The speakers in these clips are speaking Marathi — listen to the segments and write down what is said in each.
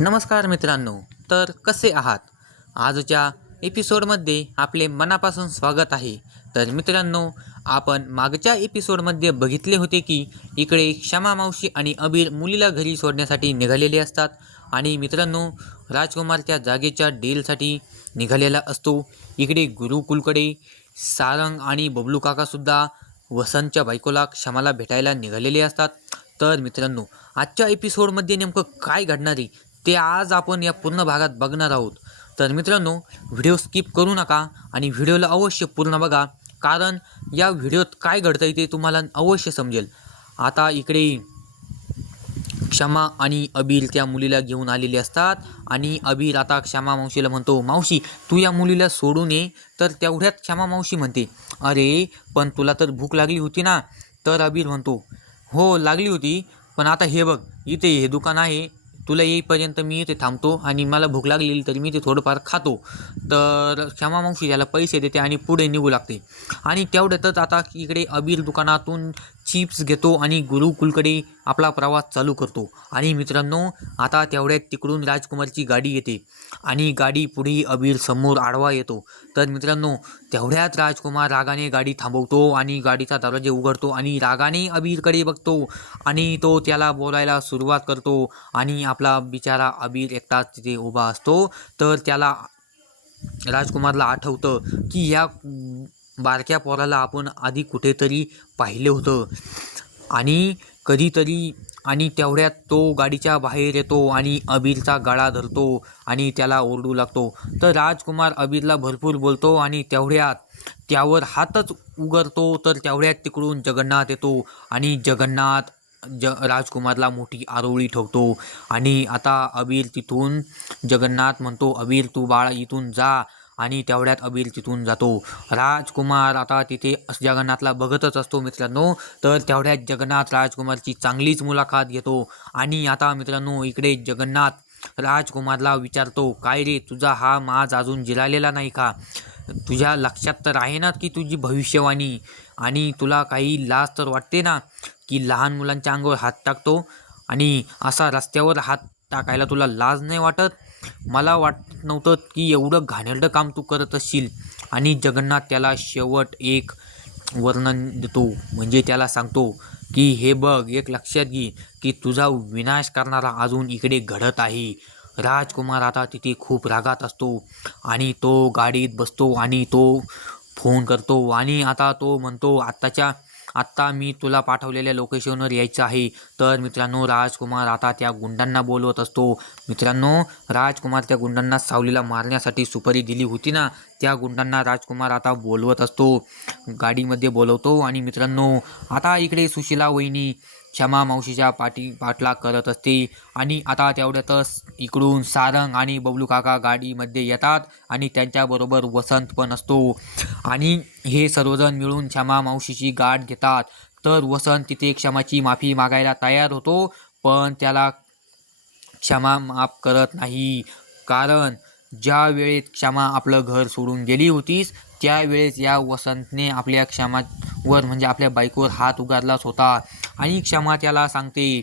नमस्कार मित्रांनो. तर कसे आहात? आजच्या एपिसोडमध्ये आपले मनापासून स्वागत आहे. तर मित्रांनो, आपण मागच्या एपिसोडमध्ये बघितले होते की इकडे क्षमा मावशी आणि अबीर मुलीला घरी सोडण्यासाठी निघालेले असतात आणि मित्रांनो, राजकुमार त्या जागेच्या डीलसाठी निघालेला असतो. इकडे गुरुकुलकडे सारंग आणि बबलू काकासुद्धा वसंतच्या बायकोला क्षमाला भेटायला निघालेले असतात. तर मित्रांनो, आजच्या एपिसोडमध्ये नेमकं काय घडणार आहे ते आज आपण या पूर्ण भागात बघणार आहोत. तर मित्रांनो, व्हिडिओ स्किप करू नका आणि व्हिडिओला अवश्य पूर्ण बघा, कारण या व्हिडिओत काय घडतंय ते तुम्हाला अवश्य समजेल. आता इकडे क्षमा आणि अबीर त्या मुलीला घेऊन आलेले असतात आणि अबीर आता क्षमा मावशीला म्हणतो, मावशी तू या मुलीला सोडून ये. तर तेवढ्यात क्षमा मावशी म्हणते, अरे पण तुला तर भूक लागली होती ना. तर अबीर म्हणतो, हो लागली होती, पण आता हे बघ इथे हे दुकान आहे, तुला येईपर्यंत मी इथे थांबतो आणि मला भूक लागलेली तरी मी ते थोडंफार खातो. तर क्षमा मावशी त्याला पैसे देते आणि पुढे निघू लागते. आणि तेवढ्यातच आता इकडे अबीर दुकानातून चिप्स घेतो आणि गुरुकुलकडे आपला प्रवास चालू करतो. आणि मित्रांनो, आता तेवढ्यात तिकडून राजकुमारची गाडी येते आणि गाडी पुढे अबीर समोर आडवा येतो. तर मित्रांनो, तेवढ्यात राजकुमार रागाने गाडी थांबवतो आणि गाडीचा दरवाजा उघडतो आणि रागाने अबीरकडे बघतो आणि तो त्याला बोलायला सुरुवात करतो. आणि आपला बिचारा अबीर एकटाच तिथे उभा असतो. तर त्याला राजकुमारला आठवतं की या बारक्या पोराला आपण आधी कुठेतरी पाहिलं होतं आणि कधीतरी. आणि तेवढ्यात तो गाडीच्या बाहेर येतो आणि अबीरचा गळा धरतो आणि त्याला ओरडू लागतो. तर राजकुमार अबीरला भरपूर बोलतो आणि तेवढ्यात त्यावर हातच उगारतो. तर तेवढ्यात तिकडून जगन्नाथ येतो आणि जगन्नाथ राजकुमारला मोठी आरोळी ठोकतो. आणि आता अबीर तिथून जगन्नाथ म्हणतो, अबीर तू बाळा इथून जा. आणि तेवढ्यात अबीर तिथून जातो. राजकुमार आता तिथे जगन्नाथला बघतच असतो मित्रांनो. तर तेवढ्यात जगन्नाथ राजकुमारची चांगलीच मुलाखत घेतो. आणि आता मित्रांनो, इकडे जगन्नाथ राजकुमारला विचारतो, काय रे तुझा हा माज अजून जिरालेला नाही का? तुझ्या लक्षात तर आहे ना की तुझी भविष्यवाणी? आणि तुला काही लाज तर वाटते ना की लहान मुलांच्या अंगावर हात टाकतो आणि असा रस्त्यावर हात टाकायला तुला लाज नाही वाटत? मला वाटत नव्हतं की एवढं घाणेरडं काम तू करत असशील. आणि जगन्नाथ त्याला शेवट एक वर्णन देतो, म्हणजे त्याला सांगतो की हे बघ, एक लक्षात घे की तुझा विनाश करणारा अजून इकडे घडत आहे. राजकुमार आता तिथे खूप रागात असतो आणि तो गाडीत बसतो आणि तो फोन करतो. आणि आता तो म्हणतो, आत्ता मी तुला पाठवलेल्या लोकेशनवर यायचं आहे. तर मित्रांनो, राजकुमार आता त्या गुंडांना बोलवत असतो. मित्रांनो, राजकुमार त्या गुंडांना सावलीला मारण्यासाठी सुपारी दिली होती ना, त्या गुंडांना राजकुमार आता बोलवत असतो, गाडीमध्ये बोलवतो. आणि मित्रांनो, आता इकडे सुशीला वहिनी क्षमा मावशीच्या पाठलाग करत असते. आणि आता तेवढ्यातच इकडून सारंग आणि बबलू काका गाडीमध्ये येतात आणि त्यांच्याबरोबर वसंत पण असतो. आणि हे सर्वजण मिळून क्षमा मावशीची गाठ घेतात. तर वसंत तिथे क्षमाची माफी मागायला तयार होतो, पण त्याला क्षमा माफ करत नाही. कारण ज्या वेळेत क्षमा आपलं घर सोडून गेली होतीस, त्यावेळेस या वसंतने आपल्या क्षमावर म्हणजे आपल्या बायकोवर हात उगारलाच होता. आणि क्षमा त्याला सांगते,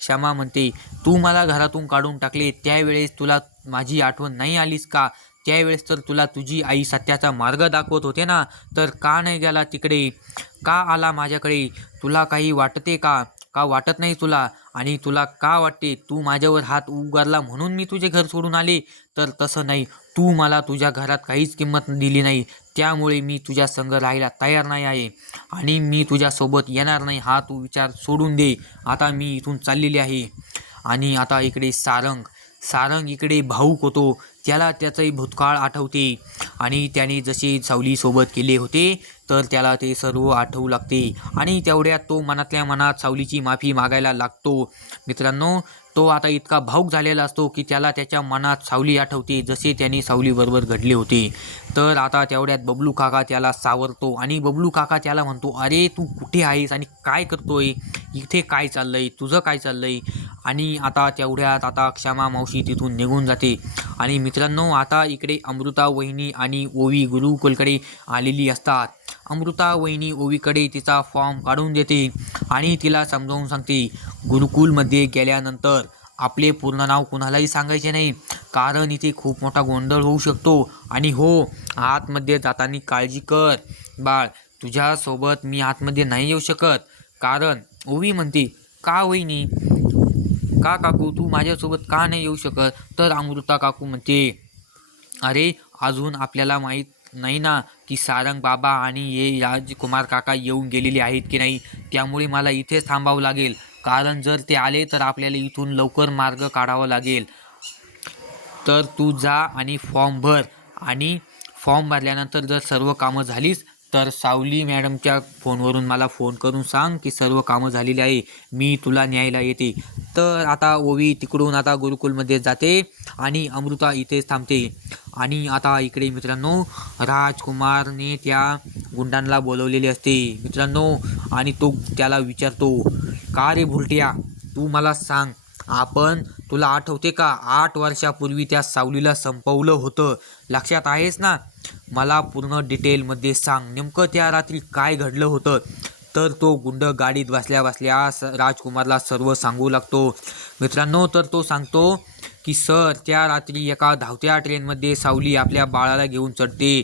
क्षमा म्हणते, तू मला घरातून काढून टाकले त्यावेळेस तुला माझी आठवण नाही आलीस का? त्यावेळेस तर तुला तुझी आई सत्याचा मार्ग दाखवत होते ना, तर का नाही गेला तिकडे? का आला माझ्याकडे? तुला काही वाटते का? का वाटत नाही तुला? आणि तुला का वाटते तू माझ्यावर हात उगारला म्हणून मी तुझे घर सोडून आले? तर तसं नाही. तू मला तुझ्या घरात काहीच किंमत दिली नाही, त्यामुळे मी तुझ्या संग राहायला तयार नाही आहे आणि मी तुझ्यासोबत येणार नाही. हा तू विचार सोडून दे. आता मी इथून चाललेली आहे. आणि आता इकडे सारंग इकडे भाऊक होतो. त्याला त्याचंही भूतकाळ आठवते आणि त्याने जसे सावलीसोबत केले होते तर त्याला ते सर्व आठवू लागते. आणि तेवढ्यात तो मनातल्या मनात सावलीची माफी मागायला लागतो. मित्रांनो, तो आता इतका भाऊक झालेला असतो की त्याला त्याच्या मनात सावली आठवते, जसे त्याने सावलीबरोबर घडले होते. तर आता तेवढ्यात बबलू काका त्याला सावरतो आणि बबलू काका त्याला म्हणतो, अरे तू कुठे आहेस आणि काय करतोय इथे? काय चाललंय तुझं? काय चाललंय? आणि आता तेवढ्यात आता क्षमा मावशी तिथून निघून जाते. आणि मित्रांनो, आता इकडे अमृता वहिनी आणि ओवी गुरुकुलकडे आलेली असतात. अमृता वहिनी ओवीकडे तिचा फॉर्म काढून देते आणि तिला समजावून सांगते, गुरुकुलमध्ये गेल्यानंतर आपले पूर्ण नाव कुणालाही सांगायचे नाही, कारण इथे खूप मोठा गोंधळ होऊ शकतो. आणि हो, आतमध्ये जाताना काळजी कर बाळ, तुझ्यासोबत मी आतमध्ये नाही येऊ शकत. कारण ओवी म्हणते, का वहिनी, का काकू, तू माझ्यासोबत का नाही येऊ शकत? तर अमृता काकू म्हणते, अरे अजून आपल्याला माहीत नाही ना की सारंग बाबा आणि हे राजकुमार काका येऊन गेलेले आहेत की नाही, त्यामुळे मला इथेच थांबावं लागेल. कारण जर ते आले तर आपल्याला इथून लवकर मार्ग काढावा लागेल. तर तू जा आणि फॉर्म भर, आणि फॉर्म भरल्यानंतर जर सर्व कामं झालीच तर सावली मॅडमच्या फोनवरून मला फोन करून सांग की सर्व कामं झालेली आहे, मी तुला न्यायला येते. तर आता ओवी तिकडून आता गुरुकुलमध्ये जाते आणि अमृता इथेच थांबते. आणि आता इकडे मित्रांनो, राजकुमारने त्या गुंडांना बोलवलेले असते मित्रांनो, आणि तो त्याला विचारतो, का रे भुलट्या, तू मला सांग, आपण, तुला आठवते का 8 वर्षापूर्वी त्या सावलीला संपवलं होतं, लक्षात आहेस ना? मला पूर्ण डिटेलमध्ये सांग, नेमकं त्या रात्री काय घडलं होतं. तर तो गुंड गाडीत बसल्या बसल्या राजकुमारला सर्व सांगू लागतो मित्रांनो. तर तो सांगतो की सर, त्या रात्री एका धावत्या ट्रेनमध्ये सावली आपल्या बाळाला घेऊन चढते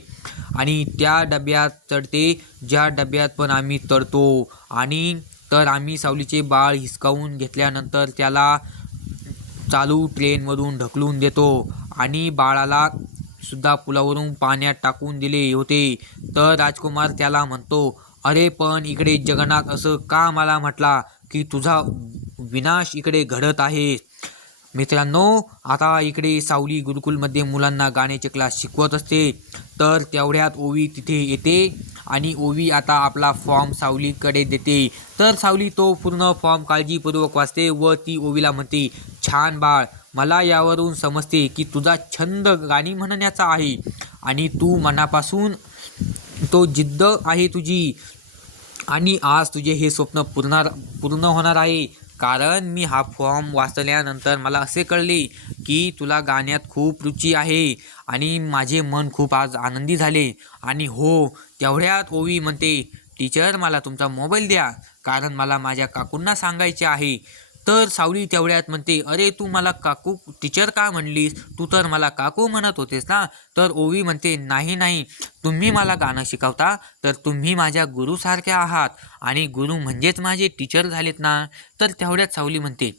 आणि त्या डब्यात चढते ज्या डब्यात पण आम्ही चढतो. आणि तर आम्ही सावलीचे बाळ हिसकावून घेतल्यानंतर त्याला चालू ट्रेनमधून ढकलून देतो आणि बाळाला सुद्धा पुलावरून पाण्यात टाकून दिले होते. तर राजकुमार त्याला म्हणतो, अरे पण इकडे जगन्नाथ असं का मला म्हटला की तुझा विनाश इकडे घडत आहे. मित्रांनो, आता इकडे सावली गुरुकुलमध्ये मुलांना गाण्याचे क्लास शिकवत असते. तर तेवढ्यात ओवी तिथे येते आणि ओवी आता आपला फॉर्म सावलीकडे देते. तर सावली तो पूर्ण फॉर्म काळजीपूर्वक वाचते व ती ओवीला म्हणते, छान बाळ, मला यावरून समजते की तुझा छंद गाणी म्हणण्याचा आहे आणि तू मनापासून तो जिद्द आहे तुझी, आणि आज तुझे हे स्वप्न पूर्ण होणार आहे. कारण मी हा फॉर्म वाचल्यानंतर मला असे कळले की तुला गाण्यात खूप रुची आहे आणि माझे मन खूप आज आनंदी झाले. आणि हो, तेवढ्यात ओवी म्हणते, टीचर मला तुमचा मोबाईल द्या, कारण मला माझ्या काकूंना सांगायचे आहे. तर सावली तेवढ्यात म्हणते, अरे तू मला काकू टीचर का म्हणलीस, तू तर मला काकू म्हणत होतेस ना. तर ओवी म्हणते, नाही नाही, तुम्ही मला गाणं शिकवता तर तुम्ही माझ्या गुरुसारख्या आहात आणि गुरु म्हणजेच माझे टीचर झालेत ना. तर तेवढ्यात सावली म्हणते,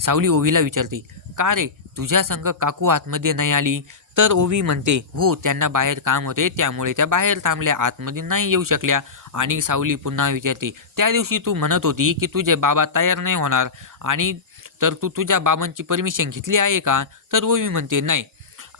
सावली ओवीला विचारते, का रे, तुझ्या संग काकू आतमध्ये नाही आली? तर ओवी म्हणते, हो, त्यांना बाहेर काम होते त्यामुळे त्या बाहेर थांबल्या, आतमध्ये नाही येऊ शकल्या. आणि सावली पुन्हा विचारते, त्या दिवशी तू म्हणत होती की तुझे बाबा तयार नाही होणार, आणि तर तू तुझ्या बाबांची परमिशन घेतली आहे का? तर ओवी म्हणते, नाही,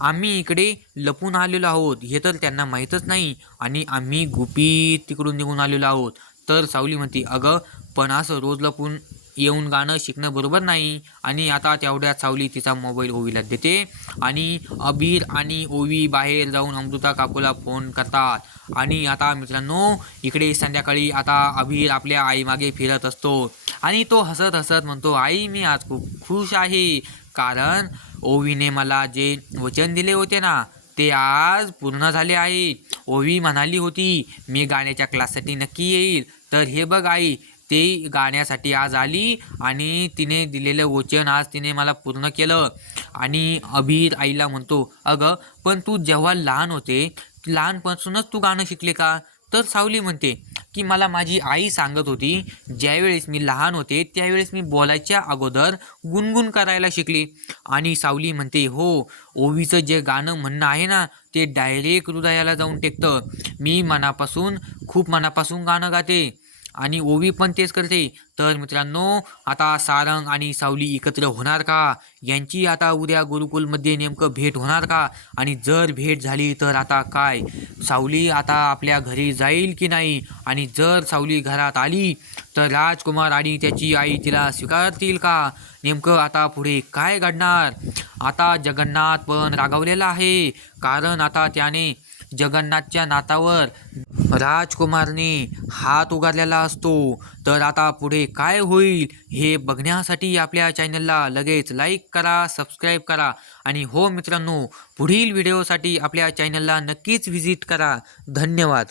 आम्ही इकडे लपून आलेलो आहोत, हे तर त्यांना माहीतच नाही आणि आम्ही गुपित तिकडून निघून आलेलो आहोत. तर सावली म्हणते, अगं पण असं रोज लपून येऊन गाणं शिकणं बरोबर नाही. आणि आता तेवढ्यात सावली तिचा मोबाईल ओवीला देते आणि अबीर आणि ओवी बाहेर जाऊन अमृता काकूला फोन करतात. आणि आता मित्रांनो, इकडे संध्याकाळी आता अबीर आपल्या आईमागे फिरत असतो आणि तो हसत हसत म्हणतो, आई मी आज खूप खुश आहे, कारण ओवीने मला जे वचन दिले होते ना ते आज पूर्ण झाले आहे. ओवी म्हणाली होती मी गाण्याच्या क्लाससाठी नक्की येईल, तर हे बघ आई, ते गाण्यासाठी आज आली आणि तिने दिलेलं वचन आज तिने मला पूर्ण केलं. आणि अबीर आईला म्हणतो, अगं पण तू जेव्हा लहान होते लहानपासूनच तू गाणं शिकले का? तर सावली म्हणते की मला माझी आई सांगत होती, ज्यावेळेस मी लहान होते त्यावेळेस मी बोलायच्या अगोदर गुणगुण करायला शिकले. आणि सावली म्हणते, हो, ओवीचं जे गाणं म्हणणं आहे ना ते डायरेक्ट हृदयाला जाऊन टेकतं. मी खूप मनापासून गाणं गाते आणि ओवी पण तेच करते. तर मित्रांनो, आता सारंग आणि सावली एकत्र होणार का? यांची आता उद्या गुरुकुलमध्ये नेमकं भेट होणार का? आणि जर भेट झाली तर आता काय, सावली आता आपल्या घरी जाईल की नाही? आणि जर सावली घरात आली तर राजकुमार आणि त्याची आई तिला स्वीकारतील का? नेमकं आता पुढे काय घडणार? आता जगन्नाथ पण रागावलेला आहे, कारण आता त्याने जगन्नाथच्या नातावर राजकुमारने हात उगारलेला असतो. तर आता पुढे काय होईल हे बघण्यासाठी आपल्या चॅनलला लगेच लाईक करा, सबस्क्राईब करा. आणि हो मित्रांनो, पुढील व्हिडिओसाठी आपल्या चॅनलला नक्कीच व्हिजिट करा. धन्यवाद.